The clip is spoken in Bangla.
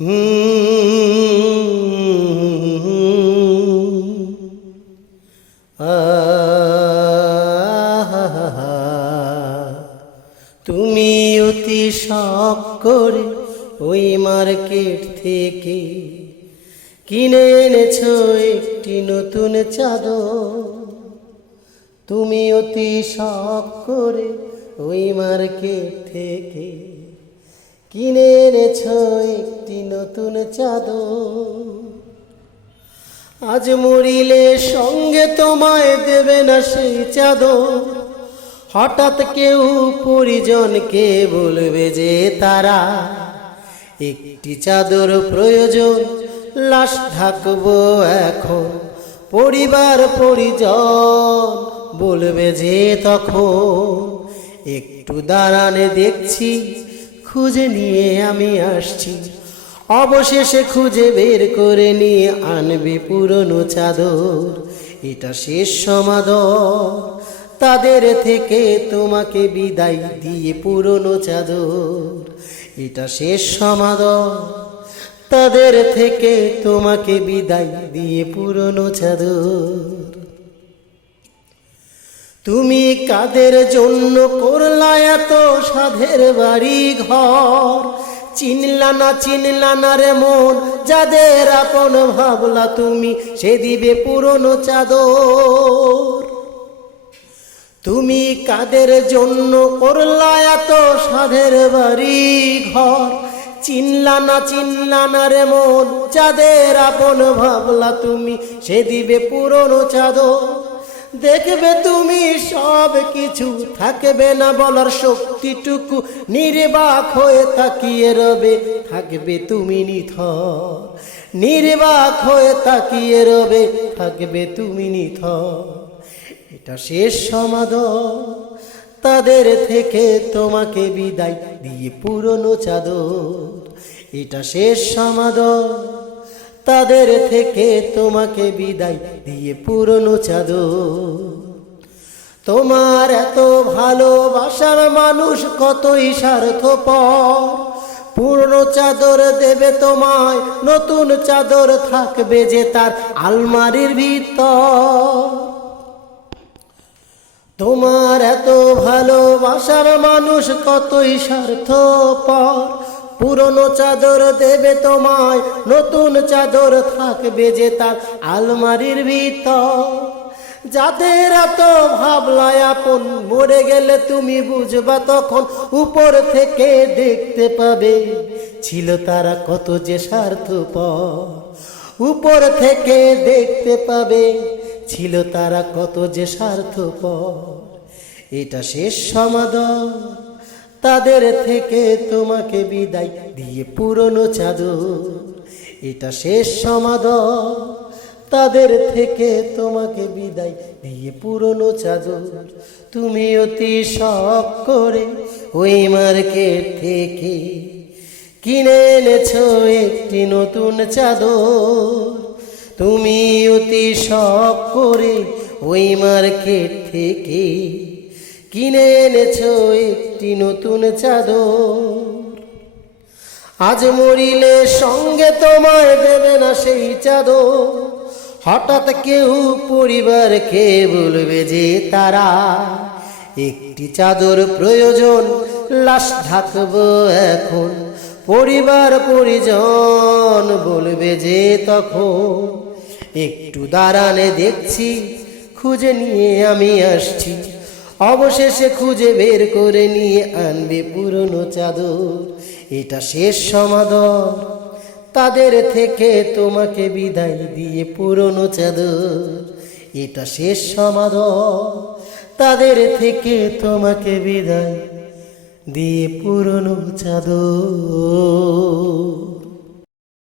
তুমি অতি শখ করে ওই মার্কেট থেকে কিনে এনেছো একটি নতুন চাদর। তুমি অতি শখ করে ওই মার্কেট থেকে কিনে এনেছো একটি নতুন চাদর। আজ মরিলে সঙ্গে তোমায় দেবে না সেই চাদর। হঠাৎ কেউ পরিজনকে বলবে যে তারা একটি চাদর প্রয়োজন, লাশ ঢাকবো এখন। পরিবার পরিজন বলবে যে তখন। একটু দাঁড়ানে দেখছি খুঁজে নিয়ে আমি আসছি। অবশেষে খুঁজে বের করে নিয়ে আনবে পুরনো চাদর। এটা শেষ সমাদর। তাদের থেকে তোমাকে বিদায় দিয়ে পুরনো চাদর। এটা শেষ সমাদর। তাদের থেকে তোমাকে বিদায় দিয়ে পুরনো চাদর। তুমি কাদের জন্য করলা এত সাধের বাড়ি ঘর? চিনলা না চিনলা না রে মন, যাদের আপন ভাবলা তুমি সে দিবে পুরনো চাদর। তুমি কাদের জন্য করলা এত সাধের বাড়ি ঘর? চিনলা না চিনলা না রে মন, যাদের আপন ভাবলা তুমি সে দিবে পুরনো চাদর। দেখবে তুমি সব কিছু, থাকবে না বলার শক্তিটুকু, নির্বাক হয়ে তাকিয়ে রবে, থাকবে তুমি নিথ নির্বাক হয়ে তাকিয়ে রবে, থাকবে তুমি নিথ এটা শেষ সমাদর, তাদের থেকে তোমাকে বিদায় দিয়ে পুরনো চাদর। এটা শেষ সমাদর। তাদের থেকে তোমাকে বিদায় দিয়ে পুরনো চাদর তোমার এত ভালোবাসার মানুষ কতই স্বার্থপর। পুরনো চাদর দেবে তোমায়, নতুন চাদর থাকবে যে তার আলমারির ভিতর। তোমার এত ভালোবাসার মানুষ কতই স্বার্থপর। পুরনো চাদর দেবে তোমায়, নতুন চাদর থাকবে যে তার আলমারির ভিতর। যাদের এত ভাবলায় আপন, মরে গেলে তুমি বুঝবা তখন উপর থেকে দেখতে পাবে, ছিল তারা কত যে স্বার্থপর। উপর থেকে দেখতে পাবে, ছিল তারা কত যে স্বার্থপর। এটা শেষ সমাদর। তাদের থেকে তোমাকে বিদায় দিয়ে পুরনো চাদর। এটা শেষ সমাদর। তাদের থেকে তোমাকে বিদায় দিয়ে পুরনো চাদর। তুমি অতি শখ করে ওই মার্কেট থেকে কিনে এনেছো একটি নতুন চাদর। তুমি অতি শখ করে ওই মার্কেট থেকে কিনে এনেছ একটি নতুন চাদর। আজ মরিলে সঙ্গে তোমায় দেবে না সেই চাদর। হঠাৎ কেউ পরিবারকে বলবে যে তারা, একটি চাদর প্রয়োজন, লাশ ঢাকবো এখন। পরিবার পরিজন বলবে যে তখন। একটু দাঁড়ানে দেখছি, খুঁজে নিয়ে আমি আসছি। অবশেষে খুঁজে বের করে নিয়ে আনবে পুরনো চাদর। এটা শেষ সমাদর। তাদের থেকে তোমাকে বিদায় দিয়ে পুরনো চাদর। এটা শেষ সমাদর। তাদের থেকে তোমাকে বিদায় দিয়ে পুরনো চাদর।